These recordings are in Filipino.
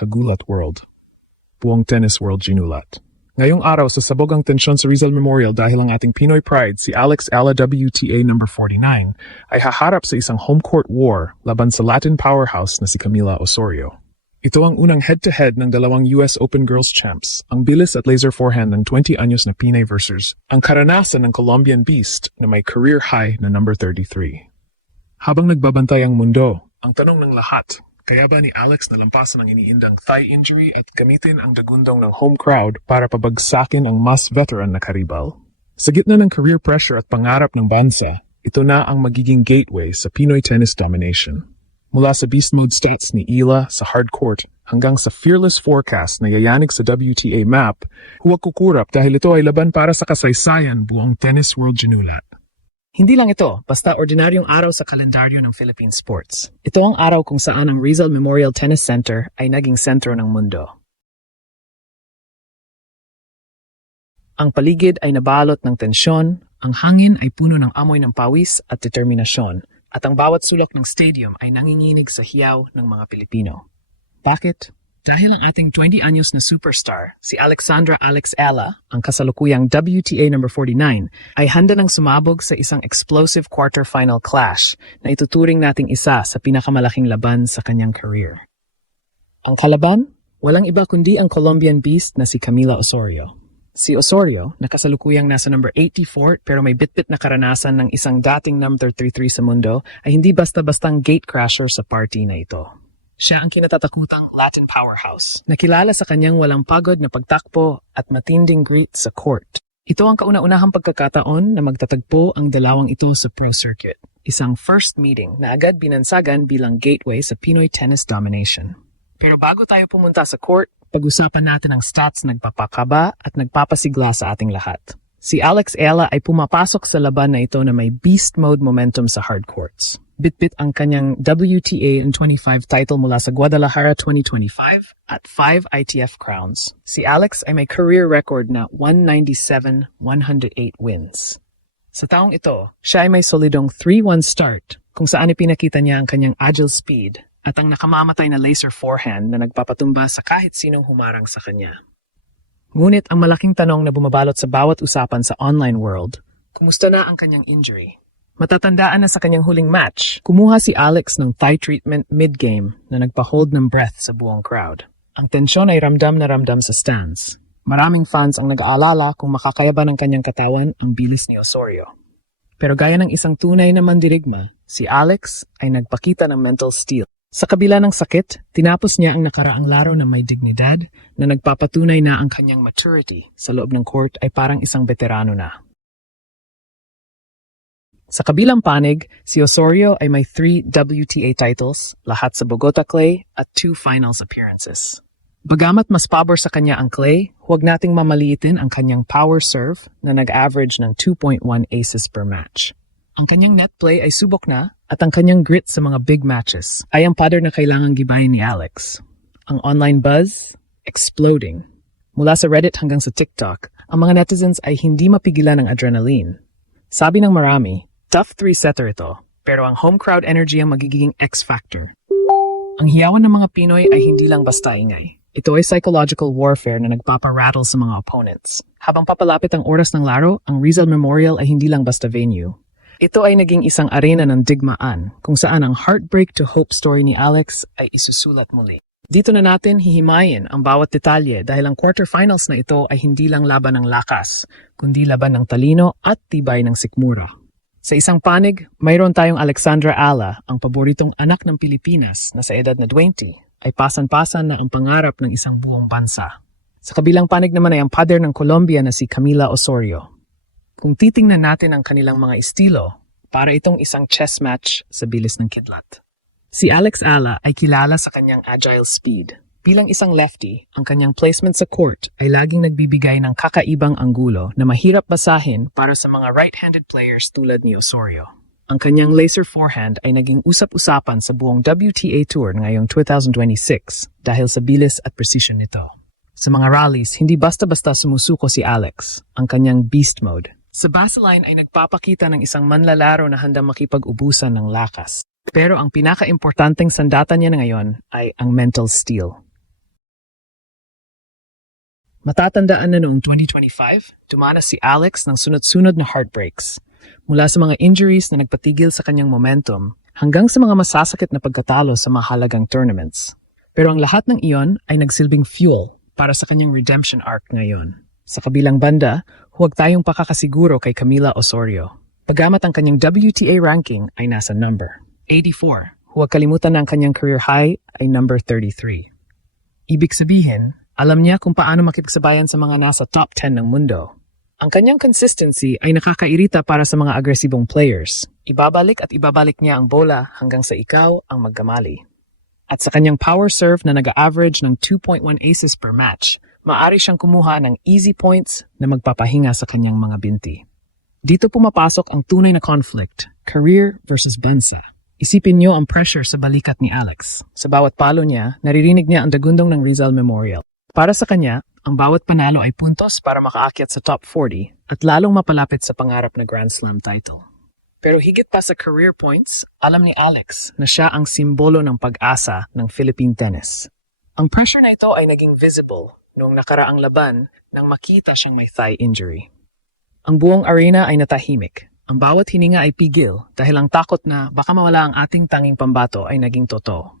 Kagulat World. Buong Tennis World ginulat. Ngayong araw sa sabog ang tensyon sa Rizal Memorial dahil ang ating Pinoy pride, si Alex Ala WTA number 49, ay haharap sa isang home court war laban sa Latin powerhouse na si Camila Osorio. Ito ang unang head-to-head ng dalawang US Open Girls Champs, ang bilis at laser forehand ng 20 anyos na Pinay versus ang karanasan ng Colombian Beast na may career high na number 33. Habang nagbabantay ang mundo, ang tanong ng lahat, kaya ba ni Alex nalampasan ang iniindang thigh injury at gamitin ang dagundong ng home crowd para pabagsakin ang mas veteran na karibal? Sa gitna ng career pressure at pangarap ng bansa, ito na ang magiging gateway sa Pinoy tennis domination. Mula sa beast mode stats ni Ila sa hard court hanggang sa fearless forecast na yayanig sa WTA map, huwag kukurap dahil ito ay laban para sa kasaysayan buong tennis world ginulat. Hindi lang ito, basta ordinaryong araw sa kalendaryo ng Philippine sports. Ito ang araw kung saan ang Rizal Memorial Tennis Center ay naging sentro ng mundo. Ang paligid ay nabalot ng tensyon, ang hangin ay puno ng amoy ng pawis at determinasyon, at ang bawat sulok ng stadium ay nanginginig sa hiyaw ng mga Pilipino. Bakit? Dahil ang ating 20 anyos na superstar, si Alexandra Alex Ella, ang kasalukuyang WTA number 49, ay handa ng sumabog sa isang explosive quarterfinal clash na ituturing nating isa sa pinakamalaking laban sa kanyang career. Ang kalaban? Walang iba kundi ang Colombian Beast na si Camila Osorio. Si Osorio, na kasalukuyang nasa number 84 pero may bitbit na karanasan ng isang dating number 33 sa mundo, ay hindi basta-bastang gatecrasher sa party na ito. Siya ang kinatatakutang Latin powerhouse, na kilala sa kanyang walang pagod na pagtakbo at matinding grit sa court. Ito ang kauna-unahang pagkakataon na magtatagpo ang dalawang ito sa pro circuit. Isang first meeting na agad binansagan bilang gateway sa Pinoy tennis domination. Pero bago tayo pumunta sa court, pag-usapan natin ang stats nagpapakaba at nagpapasigla sa ating lahat. Si Alex Ella ay pumapasok sa laban na ito na may beast mode momentum sa hard courts. Bitbit ang kanyang WTA and 25 title mula sa Guadalajara 2025 at 5 ITF crowns. Si Alex ay may career record na 197-108 wins. Sa taong ito, siya ay may solidong 3-1 start kung saan ipinakita niya ang kanyang agile speed at ang nakamamatay na laser forehand na nagpapatumba sa kahit sinong humarang sa kanya. Ngunit ang malaking tanong na bumabalot sa bawat usapan sa online world, kumusta na ang kanyang injury? Matatandaan na sa kanyang huling match, kumuha si Alex ng thigh treatment mid-game na nagpa-hold ng breath sa buong crowd. Ang tensyon ay ramdam na ramdam sa stands. Maraming fans ang nag-aalala kung makakaya ba ng kanyang katawan ang bilis ni Osorio. Pero gaya ng isang tunay na mandirigma, si Alex ay nagpakita ng mental steel. Sa kabila ng sakit, tinapos niya ang nakaraang laro na may dignidad na nagpapatunay na ang kanyang maturity sa loob ng court ay parang isang veterano na. Sa kabilang panig, si Osorio ay may 3 WTA titles, lahat sa Bogota Clay at 2 finals appearances. Bagamat mas pabor sa kanya ang clay, huwag nating mamaliitin ang kanyang power serve na nag-average ng 2.1 aces per match. Ang kanyang net play ay subok na at ang kanyang grit sa mga big matches ay ang pattern na kailangang gibayin ni Alex. Ang online buzz, exploding. Mula sa Reddit hanggang sa TikTok, ang mga netizens ay hindi mapigilan ng adrenaline. Sabi ng marami, tough 3-setter ito, pero ang home crowd energy ang magiging X-factor. Ang hiyawan ng mga Pinoy ay hindi lang basta ingay. Ito ay psychological warfare na nagpaparattle sa mga opponents. Habang papalapit ang oras ng laro, ang Rizal Memorial ay hindi lang basta venue. Ito ay naging isang arena ng digmaan, kung saan ang heartbreak to hope story ni Alex ay isusulat muli. Dito na natin hihimayin ang bawat detalye dahil ang quarterfinals na ito ay hindi lang laban ng lakas, kundi laban ng talino at tibay ng sikmura. Sa isang panig, mayroon tayong Alexandra Ala, ang paboritong anak ng Pilipinas na sa edad na 20 ay pasan-pasan na ang pangarap ng isang buong bansa. Sa kabilang panig naman ay ang pader ng Colombia na si Camila Osorio. Kung titingnan natin ang kanilang mga estilo, para itong isang chess match sa bilis ng kidlat. Si Alex Ala ay kilala sa kanyang agile speed. Bilang isang lefty, ang kanyang placement sa court ay laging nagbibigay ng kakaibang anggulo na mahirap basahin para sa mga right-handed players tulad ni Osorio. Ang kanyang laser forehand ay naging usap-usapan sa buong WTA Tour ngayong 2026 dahil sa bilis at precision nito. Sa mga rallies, hindi basta-basta sumusuko si Alex, ang kanyang beast mode. Sa baseline ay nagpapakita ng isang manlalaro na handang makipag-ubusan ng lakas. Pero ang pinaka-importanteng sandata niya na ngayon ay ang mental steel. Matatandaan na noong 2025, dumanas si Alex ng sunod-sunod na heartbreaks. Mula sa mga injuries na nagpatigil sa kanyang momentum, hanggang sa mga masasakit na pagkatalo sa mahalagang tournaments. Pero ang lahat ng iyon ay nagsilbing fuel para sa kanyang redemption arc ngayon. Sa kabilang banda, huwag tayong pakakasiguro kay Camila Osorio. Pagamat ang kanyang WTA ranking ay nasa number 84, huwag kalimutan na ang kanyang career high ay number 33. Ibig sabihin, alam niya kung paano makipagsabayan sa mga nasa top 10 ng mundo. Ang kanyang consistency ay nakakairita para sa mga agresibong players. Ibabalik at ibabalik niya ang bola hanggang sa ikaw ang magkamali. At sa kanyang power serve na nag-average ng 2.1 aces per match, maaari siyang kumuha ng easy points na magpapahinga sa kanyang mga binti. Dito pumapasok ang tunay na conflict, career versus bansa. Isipin niyo ang pressure sa balikat ni Alex. Sa bawat palo niya, naririnig niya ang dagundong ng Rizal Memorial. Para sa kanya, ang bawat panalo ay puntos para makaakyat sa top 40 at lalong mapalapit sa pangarap na Grand Slam title. Pero higit pa sa career points, alam ni Alex na siya ang simbolo ng pag-asa ng Philippine tennis. Ang pressure na ito ay naging visible noong nakaraang laban nang makita siyang may thigh injury. Ang buong arena ay natahimik. Ang bawat hininga ay pigil dahil ang takot na baka mawala ang ating tanging pambato ay naging totoo.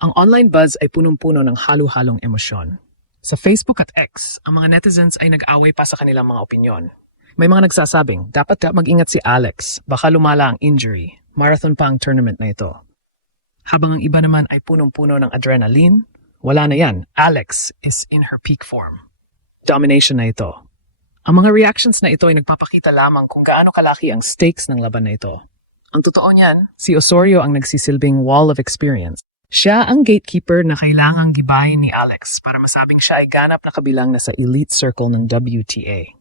Ang online buzz ay punong-puno ng halo-halong emosyon. Sa Facebook at X, ang mga netizens ay nag-away pa sa kanilang mga opinyon. May mga nagsasabing, dapat mag-ingat si Alex, baka lumala ang injury. Marathon pa ang tournament na ito. Habang ang iba naman ay punong-puno ng adrenaline, wala na yan. Alex is in her peak form. Domination na ito. Ang mga reactions na ito ay nagpapakita lamang kung gaano kalaki ang stakes ng laban na ito. Ang totoo niyan, si Osorio ang nagsisilbing wall of experience. Siya ang gatekeeper na kailangang gibayin ni Alex para masabing siya ay ganap na kabilang na sa elite circle ng WTA.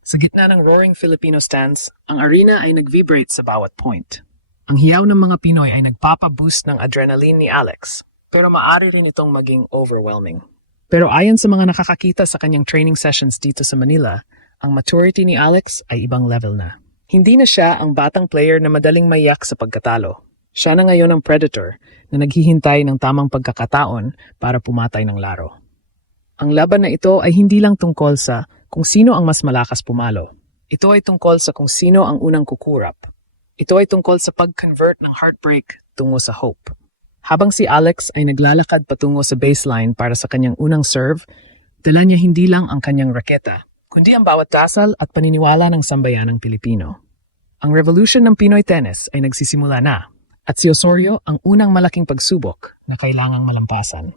Sa gitna ng roaring Filipino stands, ang arena ay nag-vibrate sa bawat point. Ang hiyaw ng mga Pinoy ay nagpapa-boost ng adrenaline ni Alex, pero maaari rin itong maging overwhelming. Pero ayon sa mga nakakakita sa kanyang training sessions dito sa Manila, ang maturity ni Alex ay ibang level na. Hindi na siya ang batang player na madaling maiyak sa pagkatalo. Siya na ngayon ang predator na naghihintay ng tamang pagkakataon para pumatay ng laro. Ang laban na ito ay hindi lang tungkol sa kung sino ang mas malakas pumalo. Ito ay tungkol sa kung sino ang unang kukurap. Ito ay tungkol sa pag-convert ng heartbreak tungo sa hope. Habang si Alex ay naglalakad patungo sa baseline para sa kanyang unang serve, dala niya hindi lang ang kanyang raketa, kundi ang bawat dasal at paniniwala ng sambayanang Pilipino. Ang revolution ng Pinoy tennis ay nagsisimula na. At si Osorio ang unang malaking pagsubok na kailangang malampasan.